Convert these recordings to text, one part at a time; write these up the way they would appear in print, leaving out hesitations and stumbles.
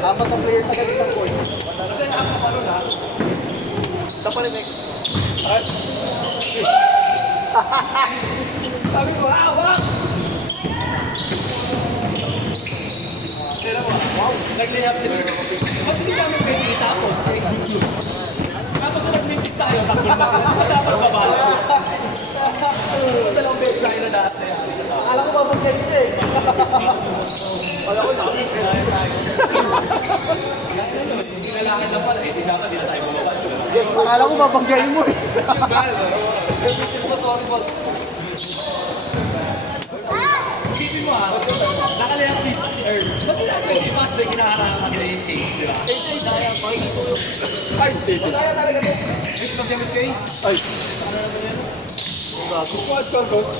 Apat na players agad isang point. Ito pa rin next. Sabi ko, hawak! Wow, nag-layup sila. Ba't hindi kami pwede itapon? Tapos na nag-mintis tayo, takbo na sila. Dapat babala. Dalawang beses tayo na dati. Akala ko babagyan siya eh. Wala ko namin. Kailangan lang pala eh, dapat hindi na tayo bumaba. Akala ko babagyan mo eh. Mintis mo, sorry boss. Isipin mo nakalayap si Earl. Ba't nila si Mas Bay kinaharangan nila yung case, di ba? Case na kaya, ay, case. Case mag-gamit case? Ay. Gusto mo score, coach?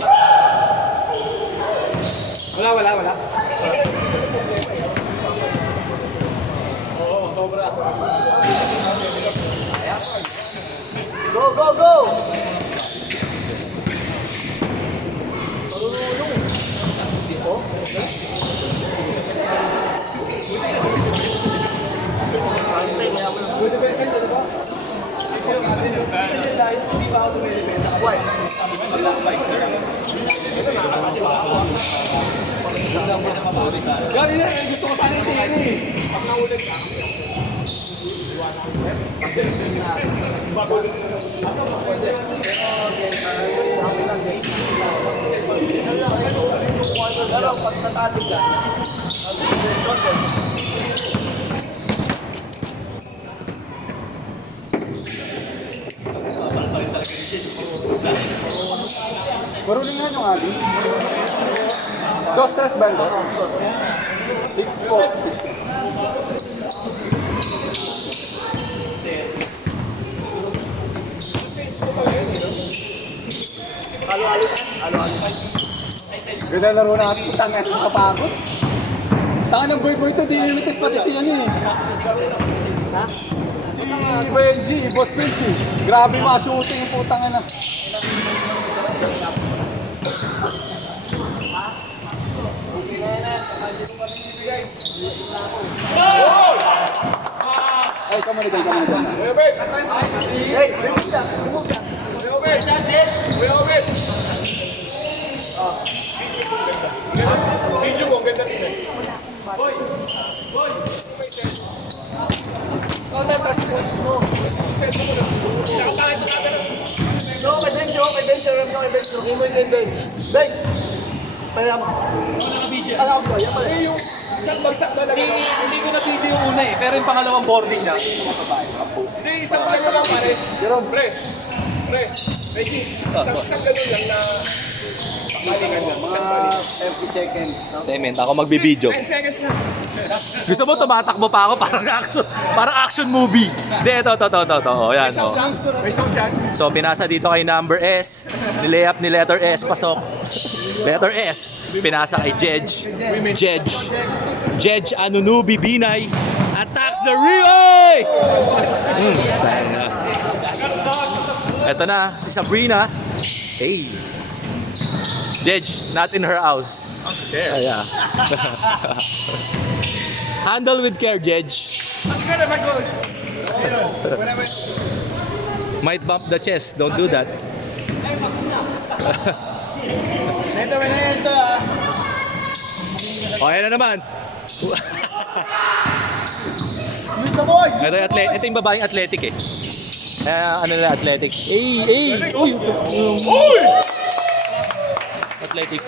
Wala. Oo, sobra. Go, go, go! Pwede ba yung sa'yo, di ba? Hindi ba ako tumilipin? Why? Last bike. Ito na, kasi baka gano'n na, gusto ko sana yung tingin eh. Pag naulit sa akin. Pero pag natatig ka, Marunong nga yung Ali. Dos, tres ba yun, boss? 6 po. 6 po. Ganda laro natin. Tangan ng kapagod. Tangan ng boy-boy to. Di limites pati siya niya eh. Ha? Si Benji, Boss Benji. Grabe ma-shooting yung putang na. Ay, come on again. Hey, remove that. Video mo, ganda rin eh. boy! Ikaw na, task force mo. No, kay bench, kay bench. Lugin mo yung bench. Bench! Pahira mo. Alam ko, yan pala. Yung isang bagsak na lang. Hindi ko na-video yung una eh, pero yung pangalawang boarding niya. Hindi, isang bagsak lang pare. Jerome. Pre, Becky, isang ganun lang na balikan lang. Isang balikan. 30 seconds. No? Clement, ako magbibideo. 10 seconds na. Gusto mo tumatakbo pa ako parang action movie. Hindi, ito. Oh, yan. Oh. May sound check. So, pinasa dito kay number S. Nilayap ni letter S, pasok. Letter S. Pinasa kay Jedge Anunubi Binay. Attacks the Rioy! Ito na, si Sabrina. Hey. Jedge, not in her house. I'm scared. Yeah. Handle with care, Jedge. That's good if I go. Whenever. Might bump the chest. Don't do that. Ito ah. Okay na naman. Miss the boy! Ito yung babaeng athletic eh. Ano na athletic? Uy! Uy! Athletic.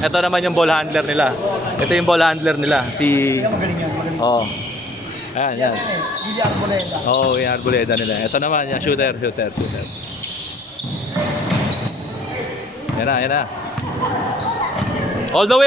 Ito naman yung ball handler nila. Ito yung ball handler nila. Si... Oh. Ayan. Hindi Arboleda. Oo, yung arboleda nila. Ito naman, yung shooter. Yan na. All the way.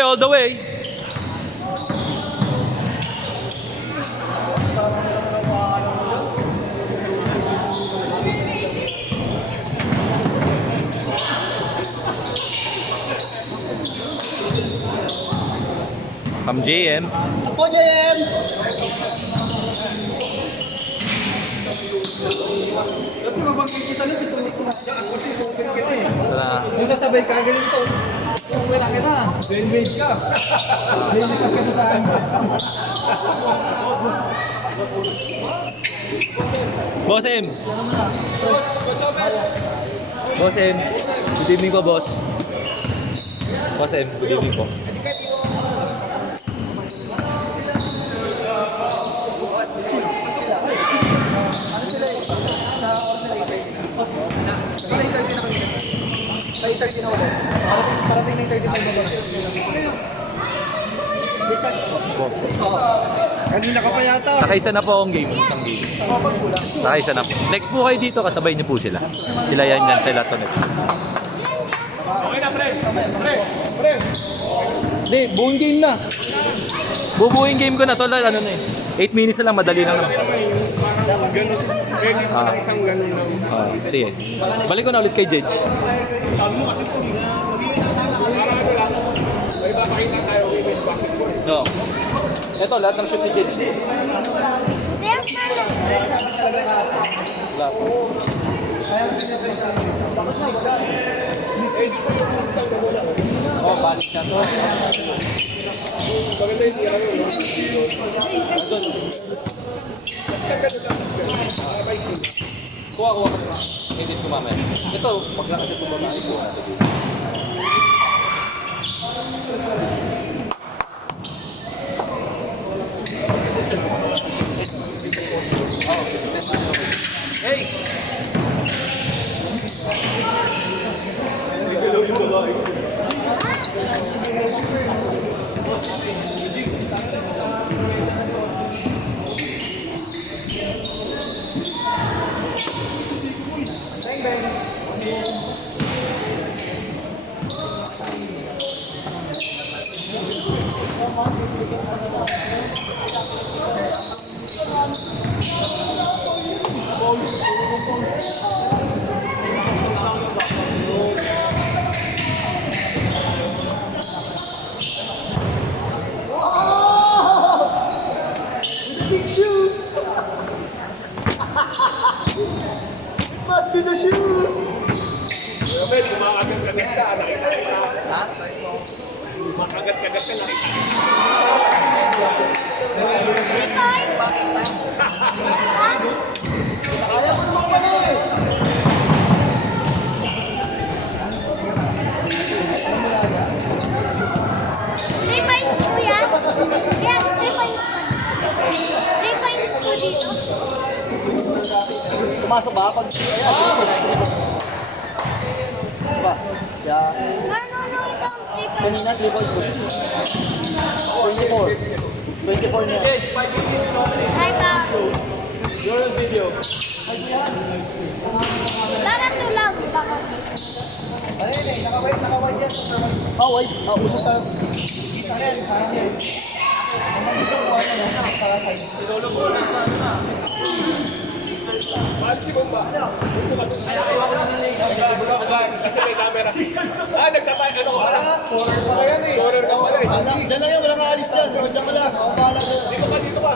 From JM. Apo, JM! Dati mabangkit kita na dito. Tara. Kung sasabay ka, ganito. Kung wala kita, well-made ka. Well-made ka kita saan. Boss M. Coach Abel. Boss M. Good evening po, boss. Boss M, good evening po. Kanina ka pa yata. Nakaisa na po akong game, isang game. Nakaisa na po. Next po kayo dito, kasabay niyo po sila. Sila yan sila to next. Okay na, pre. Pre. Hindi, buong game na. Bubuing game ko na to, ano na eh. 8 minutes na lang, madali lang naman. Parang ganun. Pwede mo ng isang ganun lang. Sige. Balik ko na ulit kay Jedge. Sabi mo kasi kung para ano lang, may papakita tayo women's basketball. No. Ito, lahat ng shoot ni Jedge. Lahat. Oh, balik siya to. Maganda yung tira yun. Kuha ko. Edit ko mamaya. Ito, maglakas ito babae ko. Robert, kumakagat-kagat ka, nakita kita. Ha? Kumakagat-kagat ka, nakita. Three points po yan? Yes, 3 points po. 3 points po dito. Pumasok ba? Pag... Pumasok ba? Kaya... No, ito. 3 points. Kanina, 3 points po. 24. 24 na. Hi, pa. Your video. Parang ito lang. Baka. Ah, white. Ah, usok tayo. Ano yan? Parang yan. Ang nandito ko ano na, para side. Mahal si Bomba. Kasi may camera. Nagtapay ka ako. Scorer pa yan eh. Scorer ka pala eh. Diyan lang yan, walang aalis dyan. Diyan ka lang. Ako bahala sa'yo. Dito ka.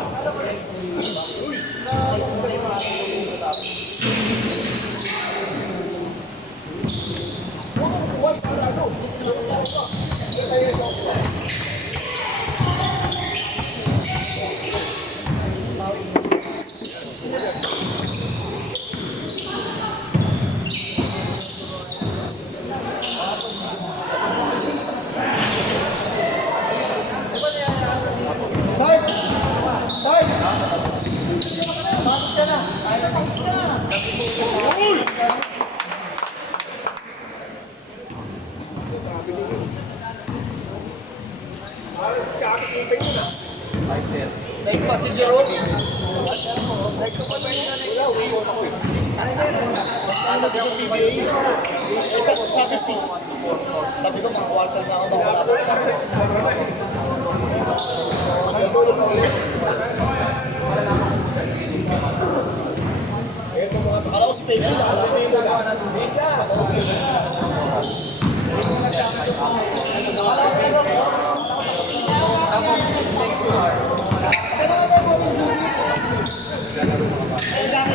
Like pa si Jerome. Ano ba yung PBA? Sabi 6. Sabi ko mga quarter na ako ba? Akala ko si Peggy. Ang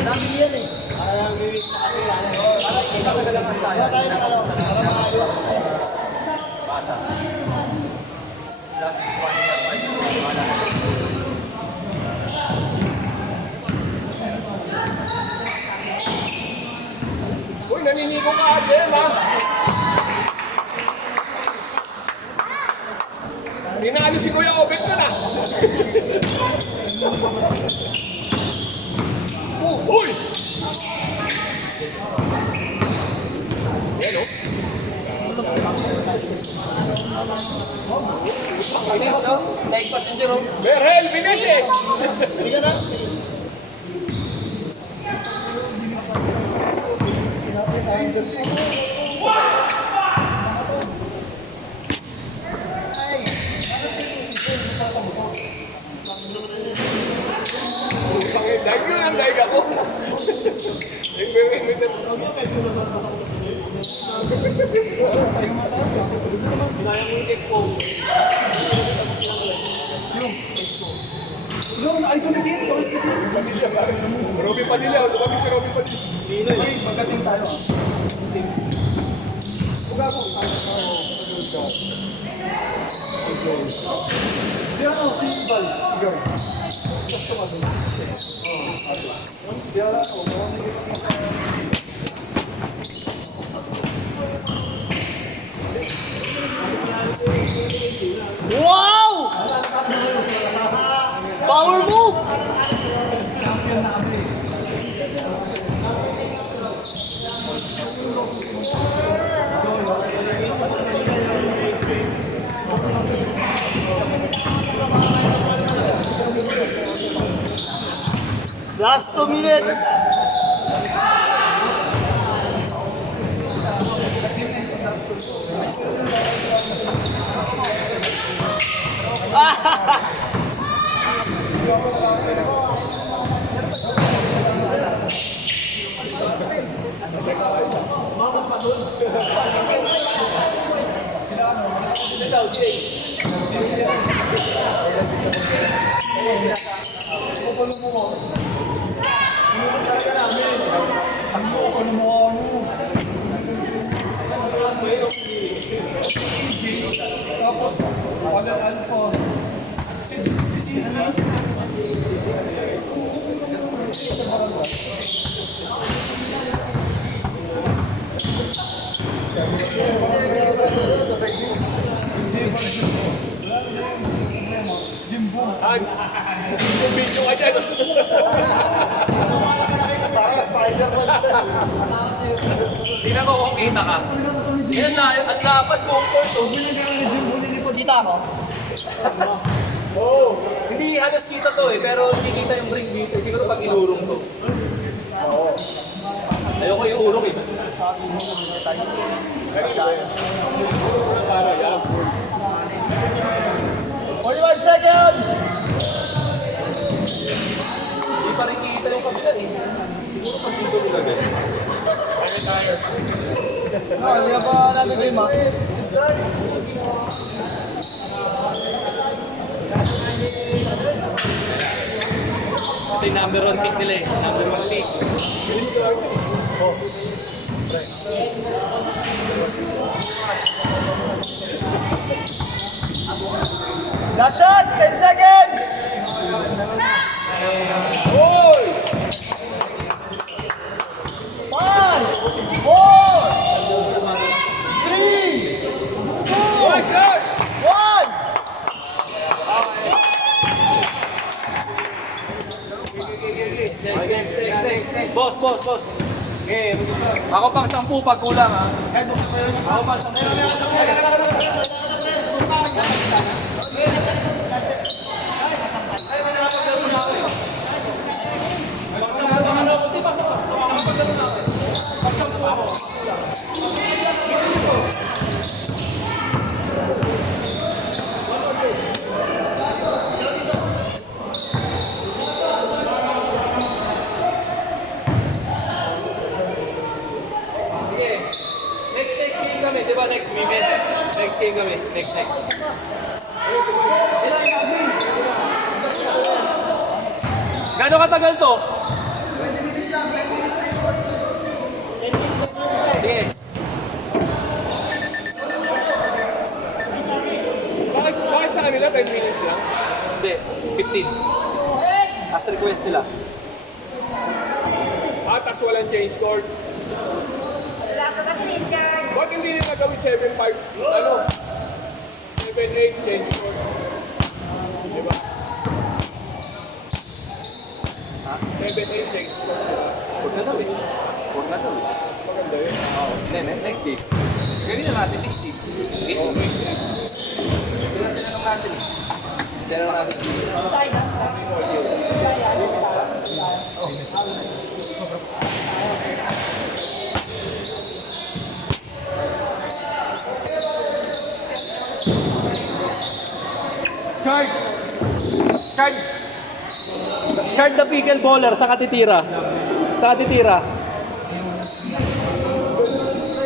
dami yan. ni Nico Kajem, ha? Tinalo si Kuya Obet ko na. Uy! Yan, oh. Berhel Vinicius! Bigyan na. Daig yun ang daig ako. Yung ay tumigil, Boris kasi. Robby Padilla, lumabas si Robby Padilla. Ay, pagdating tayo. Uga ko. Si ano, si Ibal. Ikaw. Gusto mo doon. Di ala ko. Wow! Power move! Last 2 minutes. Hans, yung video ka dyan. Parang Spider-Man. Tingnan mo kung kita ka. Yan na, ang lapad mo, Porto. Kita ako. Oo. Hindi halos kita to eh, pero hindi kita yung ring dito. Siguro pag inurong to. Oo. Ayoko yung urong eh. 41 seconds! Hindi pa rin kita yung kabila eh. Siguro pag dito nila ganyan. No, hindi na pa natin game, ha? Ito yung number 1 pick nila eh. Number 1 pick. Last shot! 10 seconds! Hoy! 5, 4, 3, 2, One shot! 1! Next. Boss. Ako pang 10 pag kulang ha. Ako pang 10. Next game kami, di ba? Next minute. Next game kami. Next. Gano'ng katagal to? 20 minutes lang. Sige. Bakit sa kanila 10 minutes lang? Hindi, 15. As request nila. Tas walang change score. Bakit hindi nila gawin 7-5? Ano? 7-8 change score. Diba? 7-8 change score. Huwag na daw eh. Huwag na daw eh. Maganda yun. Oo. Next game. Ganyan na natin 60. Okay. Tinanong natin eh. Tinanong natin. Chard! Chard! Chard the pickle baller, sa katitira. Sa katitira.